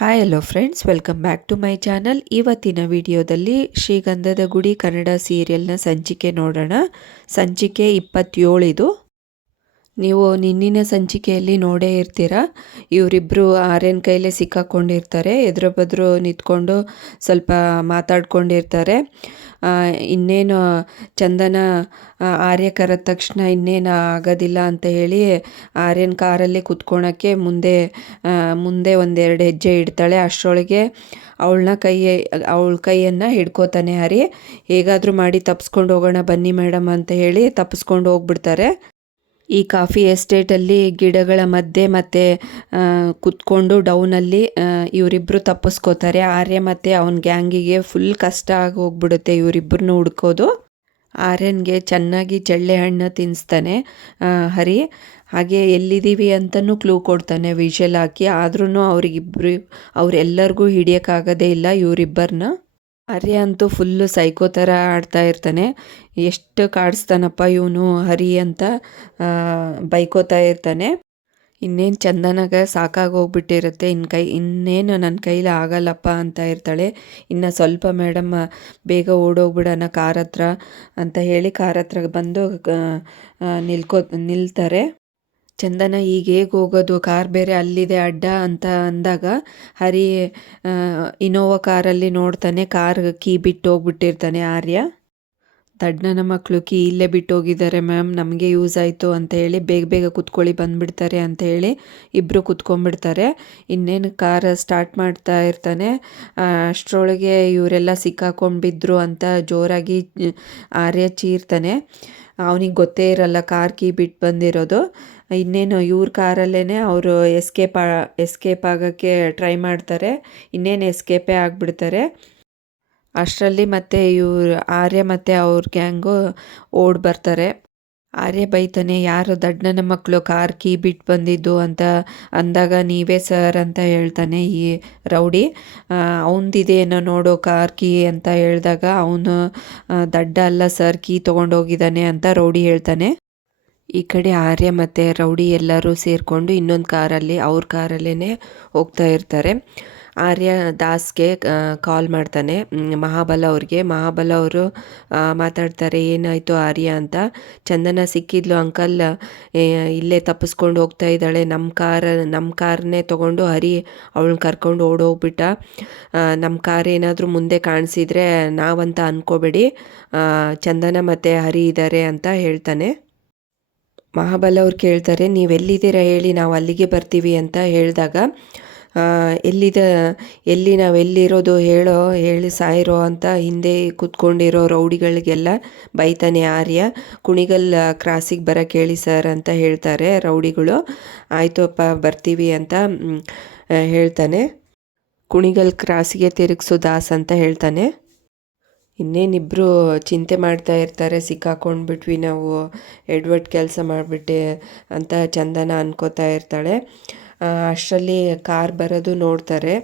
Hi hello friends, welcome back to my channel. ಇವತ್ತಿನ ವಿಡಿಯೋದಲ್ಲಿ ಶ್ರೀಗಂಧದ ಗುಡಿ ಕನ್ನಡ ಸೀರಿಯಲ್ನ ಸಂಚಿಕೆ ನೋಡೋಣ. ಸಂಚಿಕೆ 27 ಇದು. ನೀವು ನಿನ್ನಿನ ಸಂಚಿಕೆಯಲ್ಲಿ ನೋಡೇ ಇರ್ತೀರ. ಇವರಿಬ್ಬರು ಆರ್ಯನ್ ಕೈಲೇ ಸಿಕ್ಕಾಕೊಂಡಿರ್ತಾರೆ. ಎದುರು ಬದ್ರು ನಿಂತ್ಕೊಂಡು ಸ್ವಲ್ಪ ಮಾತಾಡ್ಕೊಂಡಿರ್ತಾರೆ. ಇನ್ನೇನು ಚಂದನ ಆರ್ಯ ಕರೆದ ತಕ್ಷಣ ಇನ್ನೇನು ಆಗೋದಿಲ್ಲ ಅಂತ ಹೇಳಿ ಆರ್ಯನ್ ಕಾರಲ್ಲಿ ಕುತ್ಕೊಳಕ್ಕೆ ಮುಂದೆ ಒಂದೆರಡು ಹೆಜ್ಜೆ ಇಡ್ತಾಳೆ. ಅಷ್ಟರೊಳಗೆ ಅವಳ ಕೈಯನ್ನು ಹಿಡ್ಕೋತಾನೆ ಹರಿ. ಹೇಗಾದರೂ ಮಾಡಿ ತಪ್ಪಿಸ್ಕೊಂಡು ಹೋಗೋಣ ಬನ್ನಿ ಮೇಡಮ್ ಅಂತ ಹೇಳಿ ತಪ್ಪಿಸ್ಕೊಂಡು ಹೋಗ್ಬಿಡ್ತಾರೆ. ಈ ಕಾಫಿ ಎಸ್ಟೇಟಲ್ಲಿ ಗಿಡಗಳ ಮಧ್ಯೆ ಮತ್ತು ಕುತ್ಕೊಂಡು ಡೌನಲ್ಲಿ ಇವರಿಬ್ಬರು ತಪ್ಪಿಸ್ಕೋತಾರೆ. ಆರ್ಯ ಮತ್ತು ಅವನ ಗ್ಯಾಂಗಿಗೆ ಫುಲ್ ಕಷ್ಟ ಆಗಿ ಹೋಗ್ಬಿಡುತ್ತೆ ಇವರಿಬ್ಬರನ್ನು ಹುಡ್ಕೋದು. ಆರ್ಯನ್ಗೆ ಚೆನ್ನಾಗಿ ಚಳ್ಳೆ ಹಣ್ಣು ತಿನ್ನಿಸ್ತಾನೆ ಹರಿ. ಹಾಗೆ ಎಲ್ಲಿದ್ದೀವಿ ಅಂತಲೂ ಕ್ಲೂ ಕೊಡ್ತಾನೆ ವಿಷಲ್ ಹಾಕಿ. ಆದ್ರೂ ಅವರೆಲ್ಲರಿಗೂ ಹಿಡಿಯೋಕ್ಕಾಗೋದೇ ಇಲ್ಲ ಇವರಿಬ್ಬರನ್ನ. ಆರ್ಯ ಅಂತೂ ಫುಲ್ಲು ಸೈಕೋ ಥರ ಆಡ್ತಾ ಇರ್ತಾನೆ. ಎಷ್ಟು ಕಾಡಿಸ್ತಾನಪ್ಪ ಇವನು ಹರಿ ಅಂತ ಬೈಕೋತಾ ಇರ್ತಾನೆ. ಇನ್ನೇನು ಚಂದನಾಗ ಸಾಕಾಗೋಗ್ಬಿಟ್ಟಿರುತ್ತೆ. ಇನ್ನೇನು ನನ್ನ ಕೈಲಿ ಆಗಲ್ಲಪ್ಪ ಅಂತ ಇರ್ತಾಳೆ. ಇನ್ನು ಸ್ವಲ್ಪ ಮೇಡಮ್ ಬೇಗ ಓಡೋಗ್ಬಿಡೋಣ ಕಾರ್ ಹತ್ರ ಅಂತ ಹೇಳಿ ಕಾರ್ ಹತ್ರ ಬಂದು ನಿಲ್ತಾರೆ. ಚಂದನ ಈಗ ಹೇಗೆ ಹೋಗೋದು, ಕಾರ್ ಬೇರೆ ಅಲ್ಲಿದೆ ಅಡ್ಡ ಅಂತ ಅಂದಾಗ ಹರಿ ಇನೋವಾ ಕಾರಲ್ಲಿ ನೋಡ್ತಾನೆ. ಕಾರ್ ಕೀ ಬಿಟ್ಟು ಹೋಗ್ಬಿಟ್ಟಿರ್ತಾನೆ ಆರ್ಯ. ದಡ್ಡನ ಮಕ್ಕಳು ಕೀ ಇಲ್ಲೇ ಬಿಟ್ಟು ಹೋಗಿದ್ದಾರೆ ಮ್ಯಾಮ್, ನಮಗೆ ಯೂಸ್ ಆಯಿತು ಅಂತ ಹೇಳಿ ಬೇಗ ಬೇಗ ಕುತ್ಕೊಳ್ಳಿ ಬಂದುಬಿಡ್ತಾರೆ ಅಂತ ಹೇಳಿ ಇಬ್ಬರು ಕುತ್ಕೊಂಡ್ಬಿಡ್ತಾರೆ. ಇನ್ನೇನು ಕಾರ್ ಸ್ಟಾರ್ಟ್ ಮಾಡ್ತಾ ಇರ್ತಾನೆ. ಅಷ್ಟರೊಳಗೆ ಇವರೆಲ್ಲ ಸಿಕ್ಕಾಕೊಂಡ್ಬಿದ್ರು ಅಂತ ಜೋರಾಗಿ ಆರ್ಯ ಚೀರ್ತಾನೆ. ಅವನಿಗೆ ಗೊತ್ತೇ ಇರಲ್ಲ ಕಾರ್ ಕೀ ಬಿಟ್ಟು ಬಂದಿರೋದು. ಇನ್ನೇನು ಇವ್ರ ಕಾರಲ್ಲೇ ಅವರು ಎಸ್ಕೇಪ್ ಆಗೋಕ್ಕೆ ಟ್ರೈ ಮಾಡ್ತಾರೆ. ಇನ್ನೇನು ಎಸ್ಕೇಪೇ ಆಗಿಬಿಡ್ತಾರೆ. ಅಷ್ಟರಲ್ಲಿ ಮತ್ತೆ ಆರ್ಯ ಮತ್ತು ಅವ್ರ ಗ್ಯಾಂಗು ಓಡಿ ಬರ್ತಾರೆ. ಆರ್ಯ ಬೈತಾನೆ, ಯಾರು ದಡ್ಡನ ಮಕ್ಕಳು ಕಾರ್ ಕೀ ಬಿಟ್ಟು ಬಂದಿದ್ದು ಅಂತ ಅಂದಾಗ ನೀವೇ ಸರ್ ಅಂತ ಹೇಳ್ತಾನೆ ಈ ರೌಡಿ. ಅವನದಿದೇನೋ ನೋಡೋ ಕಾರ್ ಕೀ ಅಂತ ಹೇಳಿದಾಗ ಅವನು ದಡ್ಡ ಅಲ್ಲ ಸರ್, ಕೀ ತೊಗೊಂಡೋಗಿದ್ದಾನೆ ಅಂತ ರೌಡಿ ಹೇಳ್ತಾನೆ. ಈ ಕಡೆ ಆರ್ಯ ಮತ್ತು ರೌಡಿ ಎಲ್ಲರೂ ಸೇರಿಕೊಂಡು ಇನ್ನೊಂದು ಕಾರಲ್ಲಿ ಅವ್ರ ಕಾರಲ್ಲೇ ಹೋಗ್ತಾ ಇರ್ತಾರೆ. ಆರ್ಯ ದಾಸ್ಗೆ ಕಾಲ್ ಮಾಡ್ತಾನೆ, ಮಹಾಬಲ ಅವ್ರಿಗೆ. ಮಹಾಬಲ ಅವರು ಮಾತಾಡ್ತಾರೆ, ಏನಾಯಿತು ಆರ್ಯ ಅಂತ. ಚಂದನ ಸಿಕ್ಕಿದ್ಲು ಅಂಕಲ್, ಇಲ್ಲೇ ತಪ್ಪಿಸ್ಕೊಂಡು ಹೋಗ್ತಾ ಇದ್ದಾಳೆ. ನಮ್ಮ ಕಾರ್ನೇ ತೊಗೊಂಡು ಹರಿ ಅವಳನ್ನ ಕರ್ಕೊಂಡು ಓಡೋಗ್ಬಿಟ್ಟ. ನಮ್ಮ ಕಾರ್ ಏನಾದರೂ ಮುಂದೆ ಕಾಣಿಸಿದ್ರೆ ನಾವಂತ ಅಂದ್ಕೋಬೇಡಿ, ಚಂದನ ಮತ್ತು ಹರಿ ಇದ್ದಾರೆ ಅಂತ ಹೇಳ್ತಾನೆ. ಮಹಾಬಲ ಅವ್ರು ಕೇಳ್ತಾರೆ, ನೀವೆಲ್ಲಿದ್ದೀರಾ ಹೇಳಿ, ನಾವು ಅಲ್ಲಿಗೆ ಬರ್ತೀವಿ ಅಂತ ಹೇಳಿದಾಗ ನಾವೆಲ್ಲಿರೋದು ಹೇಳಿ ಸಾಯಿರೋ ಅಂತ ಹಿಂದೆ ಕೂತ್ಕೊಂಡಿರೋ ರೌಡಿಗಳಿಗೆಲ್ಲ ಬೈತಾನೆ ಆರ್ಯ. ಕುಣಿಗಲ್ ಕ್ರಾಸಿಗೆ ಬರೋಕ್ಕೆ ಹೇಳಿ ಸರ್ ಅಂತ ಹೇಳ್ತಾರೆ ರೌಡಿಗಳು. ಆಯಿತಪ್ಪ ಬರ್ತೀವಿ ಅಂತ ಹೇಳ್ತಾನೆ. ಕುಣಿಗಲ್ ಕ್ರಾಸಿಗೆ ತಿರುಗಿಸು ದಾಸ್ ಅಂತ ಹೇಳ್ತಾನೆ. ಇನ್ನೇನಿಬ್ಬರು ಚಿಂತೆ ಮಾಡ್ತಾ ಇರ್ತಾರೆ, ಸಿಕ್ಕಾಕೊಂಡ್ಬಿಟ್ವಿ ನಾವು, ಎಡ್ವರ್ಡ್ ಕೆಲಸ ಮಾಡಿಬಿಟ್ಟೆ ಅಂತ ಚಂದನ ಅನ್ಕೋತಾ ಇರ್ತಾಳೆ. ಅಷ್ಟರಲ್ಲಿ ಕಾರ್ ಬರೋದು ನೋಡ್ತಾರೆ.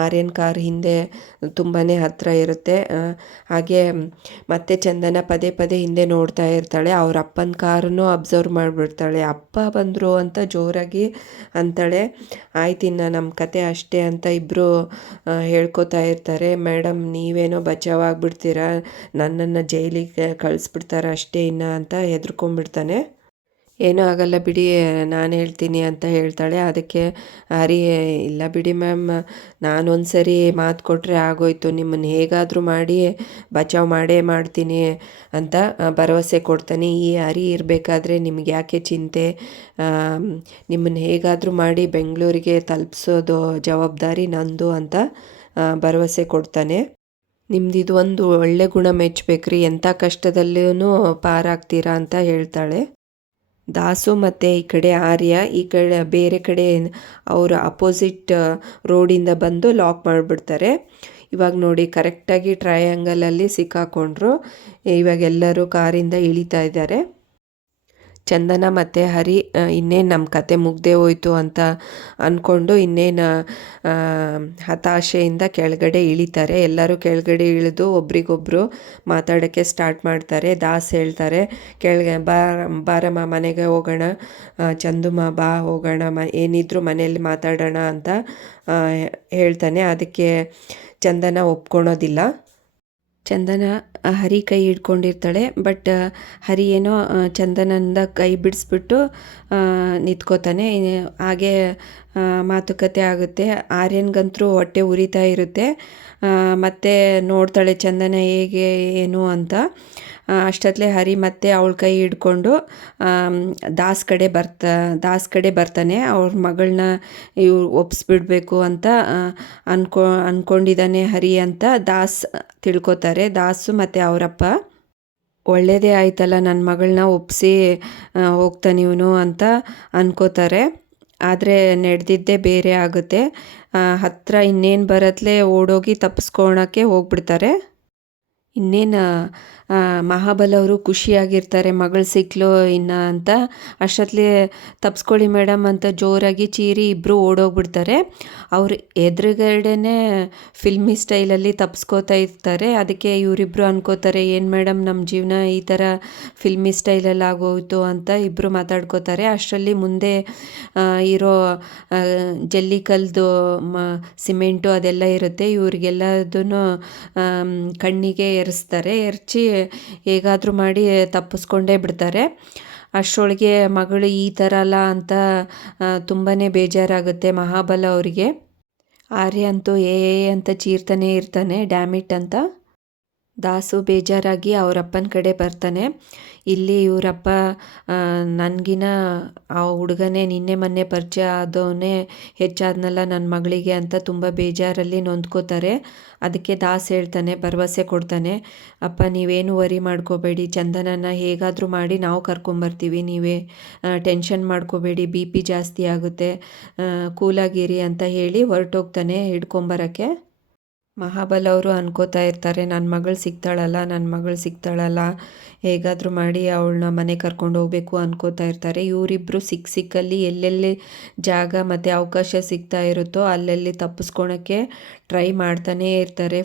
ಆರ್ಯನ್ ಕಾರ್ ಹಿಂದೆ ತುಂಬಾ ಹತ್ತಿರ ಇರುತ್ತೆ. ಹಾಗೆ ಮತ್ತೆ ಚಂದನ ಪದೇ ಪದೇ ಹಿಂದೆ ನೋಡ್ತಾ ಇರ್ತಾಳೆ. ಅವ್ರ ಅಪ್ಪನ ಕಾರನ್ನು ಅಬ್ಸರ್ವ್ ಮಾಡಿಬಿಡ್ತಾಳೆ. ಅಪ್ಪ ಬಂದರು ಅಂತ ಜೋರಾಗಿ ಅಂತಾಳೆ. ಆಯ್ತಿನ್ನು ನಮ್ಮ ಕತೆ ಅಷ್ಟೇ ಅಂತ ಇಬ್ಬರು ಹೇಳ್ಕೊತಾ ಇರ್ತಾರೆ. ಮೇಡಮ್ ನೀವೇನೋ ಬಚಾವಾಗ್ಬಿಡ್ತೀರಾ, ನನ್ನನ್ನು ಜೈಲಿಗೆ ಕಳಿಸ್ಬಿಡ್ತಾರೆ ಅಷ್ಟೇ ಇನ್ನು ಅಂತ ಹೆದರ್ಕೊಂಡ್ಬಿಡ್ತಾನೆ. ಏನೂ ಆಗಲ್ಲ ಬಿಡಿ, ನಾನು ಹೇಳ್ತೀನಿ ಅಂತ ಹೇಳ್ತಾಳೆ. ಅದಕ್ಕೆ ಹರಿ, ಇಲ್ಲ ಬಿಡಿ ಮ್ಯಾಮ್, ನಾನೊಂದು ಸರಿ ಮಾತು ಕೊಟ್ಟರೆ ಆಗೋಯ್ತು, ನಿಮ್ಮನ್ನು ಹೇಗಾದರೂ ಮಾಡಿ ಬಚಾವ್ ಮಾಡೇ ಮಾಡ್ತೀನಿ ಅಂತ ಭರವಸೆ ಕೊಡ್ತಾನೆ. ಈ ಹರಿ ಇರಬೇಕಾದ್ರೆ ನಿಮ್ಗೆ ಯಾಕೆ ಚಿಂತೆ, ನಿಮ್ಮನ್ನು ಹೇಗಾದರೂ ಮಾಡಿ ಬೆಂಗಳೂರಿಗೆ ತಲುಪಿಸೋದು ಜವಾಬ್ದಾರಿ ನಂದು ಅಂತ ಭರವಸೆ ಕೊಡ್ತಾನೆ. ನಿಮ್ದಿದು ಒಂದು ಒಳ್ಳೆ ಗುಣ ಮೆಚ್ಚಬೇಕ್ರಿ, ಎಂಥ ಕಷ್ಟದಲ್ಲೂ ಪಾರಾಗ್ತೀರಾ ಅಂತ ಹೇಳ್ತಾಳೆ. ದಾಸು ಮತ್ತು ಈ ಕಡೆ ಆರ್ಯ ಈ ಕಡೆ ಬೇರೆ ಕಡೆ ಅವರು ಅಪೋಸಿಟ್ ರೋಡಿಂದ ಬಂದು ಲಾಕ್ ಮಾಡಿಬಿಡ್ತಾರೆ. ಇವಾಗ ನೋಡಿ ಕರೆಕ್ಟಾಗಿ ಟ್ರಯಾಂಗಲಲ್ಲಿ ಸಿಕ್ಕಾಕೊಂಡ್ರು. ಇವಾಗ ಎಲ್ಲರೂ ಕಾರಿಂದ ಇಳಿತಾ ಇದ್ದಾರೆ. ಚಂದನ ಮತ್ತು ಹರಿ ಇನ್ನೇನು ನಮ್ಮ ಕತೆ ಮುಗ್ದೇ ಹೋಯ್ತು ಅಂತ ಅಂದ್ಕೊಂಡು ಇನ್ನೇನು ಹತಾಶೆಯಿಂದ ಕೆಳಗಡೆ ಇಳಿತಾರೆ. ಎಲ್ಲರೂ ಕೆಳಗಡೆ ಇಳಿದು ಒಬ್ರಿಗೊಬ್ಬರು ಮಾತಾಡೋಕ್ಕೆ ಸ್ಟಾರ್ಟ್ ಮಾಡ್ತಾರೆ. ದಾಸ್ ಹೇಳ್ತಾರೆ, ಕೆಳಗೆ ಬಾರಮ್ಮ ಮನೆಗೆ ಹೋಗೋಣ, ಚಂದುಮ್ಮ ಬಾ ಹೋಗೋಣ, ಏನಿದ್ರು ಮನೆಯಲ್ಲಿ ಮಾತಾಡೋಣ ಅಂತ ಹೇಳ್ತಾನೆ. ಅದಕ್ಕೆ ಚಂದನ ಒಪ್ಕೊಳೋದಿಲ್ಲ. ಚಂದನ ಹರಿ ಕೈ ಹಿಡ್ಕೊಂಡಿರ್ತಾಳೆ. ಬಟ್ ಹರಿ ಏನೋ ಚಂದನಂದ ಕೈ ಬಿಡಿಸ್ಬಿಟ್ಟು ನಿಂತ್ಕೋತಾನೆ. ಹಾಗೆ ಮಾತುಕತೆ ಆಗುತ್ತೆ. ಆರ್ಯನ್ಗಂತೂ ಹೊಟ್ಟೆ ಉರಿತಾ ಇರುತ್ತೆ. ಮತ್ತೆ ನೋಡ್ತಾಳೆ ಚಂದನ ಹೇಗೆ ಏನು ಅಂತ. ಅಷ್ಟೊತ್ತಲೇ ಹರಿ ಮತ್ತೆ ಅವಳ ಕೈ ಹಿಡ್ಕೊಂಡು ದಾಸ್ ಕಡೆ ಬರ್ತಾನೆ. ಅವ್ರ ಮಗಳನ್ನ ಇವ್ರು ಒಪ್ಪಿಸ್ಬಿಡ್ಬೇಕು ಅಂತ ಅಂದ್ಕೊಂಡಿದ್ದಾನೆ ಹರಿ ಅಂತ ದಾಸ್ ತಿಳ್ಕೊತಾರೆ. ದಾಸು ಮತ್ತು ಅವರಪ್ಪ ಒಳ್ಳೆಯದೇ ಆಯ್ತಲ್ಲ, ನನ್ನ ಮಗಳನ್ನ ಒಪ್ಪಿಸಿ ಹೋಗ್ತಾನೆ ಇವನು ಅಂತ ಅನ್ಕೋತಾರೆ. ಆದರೆ ನಡೆದಿದ್ದೇ ಬೇರೆ ಆಗುತ್ತೆ. ಹತ್ತಿರ ಇನ್ನೇನು ಬರತ್ಲೇ ಓಡೋಗಿ ತಪ್ಪಿಸ್ಕೊಳಕ್ಕೆ ಹೋಗ್ಬಿಡ್ತಾರೆ. ಇನ್ನೇನು ಮಹಾಬಲ ಅವರು ಖುಷಿಯಾಗಿರ್ತಾರೆ, ಮಗಳು ಸಿಕ್ಲು ಇನ್ನು ಅಂತ. ಅಷ್ಟೊತ್ತಲೇ ತಪ್ಪಿಸ್ಕೊಳ್ಳಿ ಮೇಡಮ್ ಅಂತ ಜೋರಾಗಿ ಚೀರಿ ಇಬ್ಬರು ಓಡೋಗ್ಬಿಡ್ತಾರೆ. ಅವ್ರು ಎದುರುಗಡೆನೇ ಫಿಲ್ಮಿ ಸ್ಟೈಲಲ್ಲಿ ತಪ್ಪಿಸ್ಕೋತಾ ಇರ್ತಾರೆ. ಅದಕ್ಕೆ ಇವರಿಬ್ಬರು ಅನ್ಕೋತಾರೆ, ಏನು ಮೇಡಮ್ ನಮ್ಮ ಜೀವನ ಈ ಥರ ಫಿಲ್ಮಿ ಸ್ಟೈಲಲ್ಲಿ ಆಗೋಯ್ತು ಅಂತ ಇಬ್ಬರು ಮಾತಾಡ್ಕೋತಾರೆ. ಅಷ್ಟರಲ್ಲಿ ಮುಂದೆ ಇರೋ ಜಲ್ಲಿಕಲ್ದು ಸಿಮೆಂಟು ಅದೆಲ್ಲ ಇರುತ್ತೆ. ಇವ್ರಿಗೆಲ್ಲದೂ ಕಣ್ಣಿಗೆ ಎರಚ್ತಾರೆ. ಎರಚಿ ಹೇಗಾದರೂ ಮಾಡಿ ತಪ್ಪಿಸ್ಕೊಂಡೇ ಬಿಡ್ತಾರೆ. ಅಷ್ಟರೊಳಗೆ ಮಗಳು ಈ ಥರ ಅಲ್ಲ ಅಂತ ತುಂಬಾ ಬೇಜಾರಾಗುತ್ತೆ ಮಹಾಬಲ ಅವರಿಗೆ. ಆರ್ಯ ಅಂತೂ ಅಂತ ಚೀರ್ತಾನೆ ಇರ್ತಾನೆ, ಡ್ಯಾಮಿಟ್ ಅಂತ. ದಾಸು ಬೇಜಾರಾಗಿ ಅವರಪ್ಪನ ಕಡೆ ಬರ್ತಾನೆ. ಇಲ್ಲಿ ಇವರಪ್ಪ ನನಗಿನ ಆ ಹುಡುಗನೇ ನಿನ್ನೆ ಮೊನ್ನೆ ಪರಿಚಯ ಆದವನೇ ಹೆಚ್ಚಾದ್ನಲ್ಲ ನನ್ನ ಮಗಳಿಗೆ ಅಂತ ತುಂಬ ಬೇಜಾರಲ್ಲಿ ನೊಂದ್ಕೋತಾರೆ. ಅದಕ್ಕೆ ದಾಸ್ ಹೇಳ್ತಾನೆ, ಭರವಸೆ ಕೊಡ್ತಾನೆ, ಅಪ್ಪ ನೀವೇನು ವರಿ ಮಾಡ್ಕೋಬೇಡಿ, ಚಂದನನ ಹೇಗಾದರೂ ಮಾಡಿ ನಾವು ಕರ್ಕೊಂಬರ್ತೀವಿ, ನೀವೇ ಟೆನ್ಷನ್ ಮಾಡ್ಕೋಬೇಡಿ, BP ಜಾಸ್ತಿ ಆಗುತ್ತೆ, ಕೂಲಾಗಿರಿ ಅಂತ ಹೇಳಿ ಹೊರಟೋಗ್ತಾನೆ ಹಿಡ್ಕೊಂಬರೋಕ್ಕೆ. ಮಹಾಬಲ ಅವರು ಅನ್ಕೋತಾ ಇರ್ತಾರೆ, ನನ್ನ ಮಗಳು ಸಿಗ್ತಾಳಲ್ಲ, ಹೇಗಾದರೂ ಮಾಡಿ ಅವಳನ್ನ ಮನೆ ಕರ್ಕೊಂಡು ಹೋಗ್ಬೇಕು ಅನ್ಕೋತಾ ಇರ್ತಾರೆ. ಇವರಿಬ್ಬರು ಸಿಕ್ಕಲ್ಲಿ ಎಲ್ಲೆಲ್ಲಿ ಜಾಗ ಮತ್ತು ಅವಕಾಶ ಸಿಗ್ತಾ ಇರುತ್ತೋ ಅಲ್ಲೆಲ್ಲಿ ತಪ್ಪಿಸ್ಕೊಳಕ್ಕೆ ಟ್ರೈ ಮಾಡ್ತಾನೇ ಇರ್ತಾರೆ.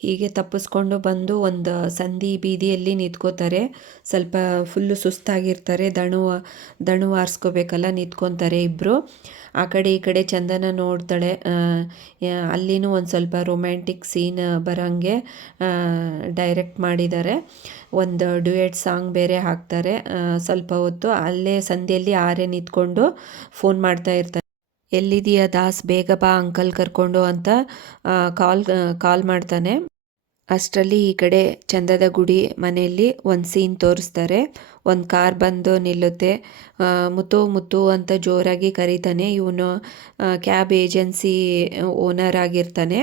ಹೀಗೆ ತಪ್ಪಿಸ್ಕೊಂಡು ಬಂದು ಒಂದು ಸಂದಿ ಬೀದಿಯಲ್ಲಿ ನಿಂತ್ಕೋತಾರೆ. ಸ್ವಲ್ಪ ಫುಲ್ಲು ಸುಸ್ತಾಗಿರ್ತಾರೆ. ದಣು ಆರಿಸ್ಕೋಬೇಕಲ್ಲ, ನಿಂತ್ಕೊತಾರೆ ಇಬ್ಬರು. ಆ ಕಡೆ ಈ ಕಡೆ ಚಂದನ ನೋಡ್ತಾಳೆ. ಅಲ್ಲಿನೂ ಒಂದು ಸ್ವಲ್ಪ ರೊಮ್ಯಾಂಟಿಕ್ ಸೀನ್ ಬರೋಂಗೆ ಡೈರೆಕ್ಟ್ ಮಾಡಿದ್ದಾರೆ. ಒಂದು ಡ್ಯುಯೆಟ್ ಸಾಂಗ್ ಬೇರೆ ಹಾಕ್ತಾರೆ. ಸ್ವಲ್ಪ ಹೊತ್ತು ಅಲ್ಲೇ ಸಂಧಿಯಲ್ಲಿ ಆರ್ಯ ನಿಂತ್ಕೊಂಡು ಫೋನ್ ಮಾಡ್ತಾ ಇರ್ತಾರೆ. ಎಲ್ಲಿದೆಯಾ ದಾಸ್, ಬೇಗ ಬಾ ಅಂಕಲ್ ಕರ್ಕೊಂಡು ಅಂತ ಕಾಲ್ ಮಾಡ್ತಾನೆ. ಅಷ್ಟರಲ್ಲಿ ಈ ಕಡೆ ಚಂದದ ಗುಡಿ ಮನೆಯಲ್ಲಿ ಒಂದು ಸೀನ್ ತೋರಿಸ್ತಾರೆ. ಒಂದು ಕಾರ್ ಬಂದು ನಿಲ್ಲುತ್ತೆ. ಮುತ್ತು ಅಂತ ಜೋರಾಗಿ ಕರೀತಾನೆ. ಇವನು ಕ್ಯಾಬ್ ಏಜೆನ್ಸಿ ಓನರ್ ಆಗಿರ್ತಾನೆ.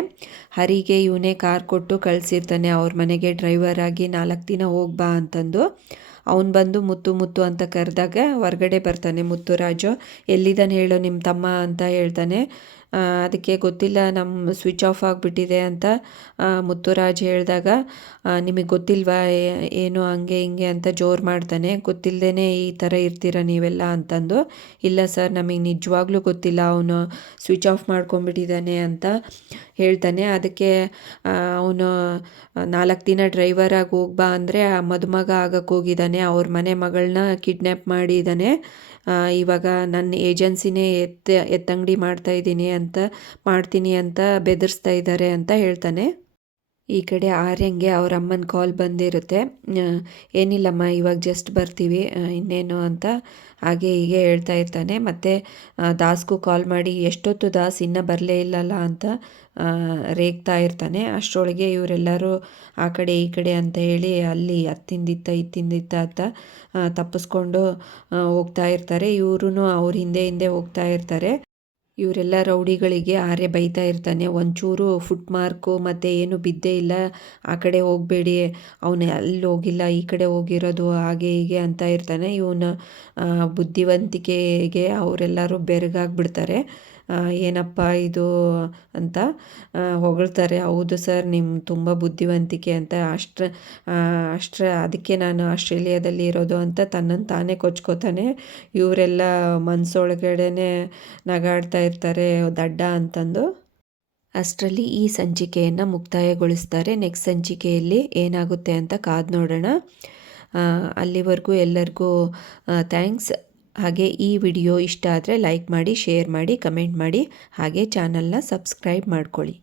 ಹರಿಗೆ ಇವನೇ ಕಾರ್ ಕೊಟ್ಟು ಕಳಿಸಿರ್ತಾನೆ ಅವ್ರ ಮನೆಗೆ ಡ್ರೈವರ್ ಆಗಿ 4 ದಿನ ಹೋಗ್ಬಾ ಅಂತಂದು. ಅವನು ಬಂದು ಮುತ್ತು ಅಂತ ಕರೆದಾಗ ಹೊರಗಡೆ ಬರ್ತಾನೆ ಮುತ್ತುರಾಜು. ಎಲ್ಲಿದ್ದಾನೆ ಹೇಳು ನಿಮ್ಮ ತಮ್ಮ ಅಂತ ಹೇಳ್ತಾನೆ. ಅದಕ್ಕೆ ಗೊತ್ತಿಲ್ಲ, ನಮ್ಮ ಸ್ವಿಚ್ ಆಫ್ ಆಗಿಬಿಟ್ಟಿದೆ ಅಂತ ಮುತ್ತುರಾಜ್ ಹೇಳಿದಾಗ, ನಿಮಗೆ ಗೊತ್ತಿಲ್ವಾ ಏನು ಹಂಗೆ ಹಿಂಗೆ ಅಂತ ಜೋರು ಮಾಡ್ತಾನೆ. ಗೊತ್ತಿಲ್ಲದೇ ಈ ಥರ ಇರ್ತೀರ ನೀವೆಲ್ಲ ಅಂತಂದು. ಇಲ್ಲ ಸರ್, ನಮಗೆ ನಿಜವಾಗ್ಲೂ ಗೊತ್ತಿಲ್ಲ, ಅವನು ಸ್ವಿಚ್ ಆಫ್ ಮಾಡ್ಕೊಂಬಿಟ್ಟಿದ್ದಾನೆ ಅಂತ ಹೇಳ್ತಾನೆ. ಅದಕ್ಕೆ ಅವನು 4 ದಿನ ಡ್ರೈವರಾಗಿ ಹೋಗ್ಬಾ ಅಂದರೆ ಮದುಮಗ ಆಗಕ್ಕೆ ಹೋಗಿದ್ದಾನೆ, ಅವ್ರ ಮನೆ ಮಗಳನ್ನ ಕಿಡ್ನ್ಯಾಪ್ ಮಾಡಿದ್ದಾನೆ, ಇವಾಗ ನನ್ನ ಏಜೆನ್ಸಿನೇ ಎತ್ತಂಗಡಿ ಮಾಡ್ತೀನಿ ಅಂತ ಬೆದರಿಸ್ತಾ ಇದ್ದಾರೆ ಅಂತ ಹೇಳ್ತಾನೆ. ಈ ಕಡೆ ಆರ್ಯಂಗೆ ಅವ್ರ ಅಮ್ಮನ ಕಾಲ್ ಬಂದಿರುತ್ತೆ. ಏನಿಲ್ಲಮ್ಮ, ಇವಾಗ ಜಸ್ಟ್ ಬರ್ತೀವಿ, ಇನ್ನೇನು ಅಂತ ಹಾಗೆ ಹೀಗೆ ಹೇಳ್ತಾ ಇರ್ತಾನೆ. ಮತ್ತು ದಾಸ್ಗೂ ಕಾಲ್ ಮಾಡಿ ಎಷ್ಟೊತ್ತು ದಾಸ್ ಇನ್ನೂ ಬರಲೇ ಇಲ್ಲಲ್ಲ ಅಂತ ರೇಗ್ತಾ ಇರ್ತಾನೆ. ಅಷ್ಟರೊಳಗೆ ಇವರೆಲ್ಲರೂ ಆ ಕಡೆ ಈ ಕಡೆ ಅಂತ ಹೇಳಿ ಅಲ್ಲಿ ಇತ್ತಿಂದಿತ್ತ ಅಂತ ತಪ್ಪಿಸ್ಕೊಂಡು ಹೋಗ್ತಾ ಇರ್ತಾರೆ. ಇವ್ರೂ ಅವ್ರ ಹಿಂದೆ ಹೋಗ್ತಾ ಇರ್ತಾರೆ. ಇವರೆಲ್ಲ ರೌಡಿಗಳಿಗೆ ಆರ್ಯ ಬೈತಾ ಇರ್ತಾನೆ, ಒಂಚೂರು ಫುಟ್ ಮಾರ್ಕು ಮತ್ತು ಏನು ಬಿದ್ದೇ ಇಲ್ಲ, ಆ ಕಡೆ ಹೋಗಬೇಡಿ, ಅವನು ಅಲ್ಲಿ ಹೋಗಿಲ್ಲ ಈ ಕಡೆ ಹೋಗಿರೋದು, ಹಾಗೆ ಹೀಗೆ ಅಂತ ಇರ್ತಾನೆ. ಇವನ ಬುದ್ಧಿವಂತಿಕೆಗೆ ಅವರೆಲ್ಲರೂ ಬೆರಗಾಗ್ಬಿಡ್ತಾರೆ. ಏನಪ್ಪ ಇದು ಅಂತ ಹೊಗಳ್ತಾರೆ. ಹೌದು ಸರ್, ನಿಮ್ಮ ತುಂಬ ಬುದ್ಧಿವಂತಿಕೆ ಅಂತ. ಅದಕ್ಕೆ ನಾನು ಆಸ್ಟ್ರೇಲಿಯಾದಲ್ಲಿ ಇರೋದು ಅಂತ ತನ್ನನ್ನು ತಾನೇ ಕೊಚ್ಕೋತಾನೆ. ಇವರೆಲ್ಲ ಮನಸ್ಸೊಳಗಡೆನೆ ನಗಾಡ್ತಾ ಇರ್ತಾರೆ ದಡ್ಡ ಅಂತಂದು. ಅಷ್ಟರಲ್ಲಿ ಈ ಸಂಚಿಕೆಯನ್ನು ಮುಕ್ತಾಯಗೊಳಿಸ್ತಾರೆ. ನೆಕ್ಸ್ಟ್ ಸಂಚಿಕೆಯಲ್ಲಿ ಏನಾಗುತ್ತೆ ಅಂತ ಕಾದು ನೋಡೋಣ. ಅಲ್ಲಿವರೆಗೂ ಎಲ್ಲರಿಗೂ ಥ್ಯಾಂಕ್ಸ್. ಹಾಗೆ ಈ ವಿಡಿಯೋ ಇಷ್ಟ ಆದರೆ ಲೈಕ್ ಮಾಡಿ, ಶೇರ್ ಮಾಡಿ, ಕಮೆಂಟ್ ಮಾಡಿ, ಹಾಗೆ ಚಾನಲ್ನ ಸಬ್ಸ್ಕ್ರೈಬ್ ಮಾಡ್ಕೊಳ್ಳಿ.